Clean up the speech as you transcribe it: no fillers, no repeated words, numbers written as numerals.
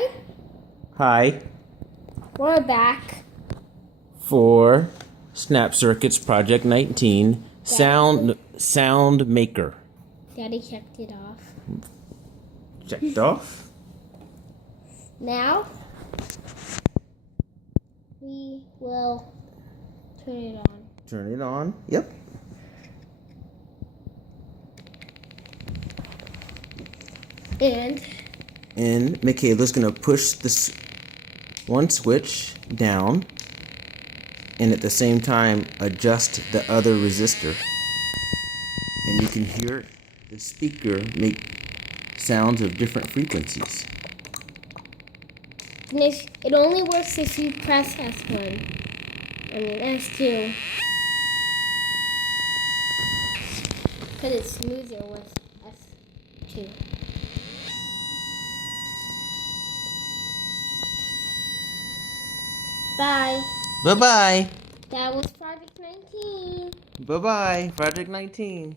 Hi, Hi we're back. for Snap Circuits Project 19 Sound Maker. Daddy checked it off. Checked off. Now we will turn it on. Turn it on. Yep. And Michaela's gonna push this one switch down and at the same time adjust the other resistor. And you can hear the speaker make sounds of different frequencies. And it only works if you press S1. S2. Because it's smoother with S2. Bye. Bye-bye. That was Project 19. Bye-bye, Project 19.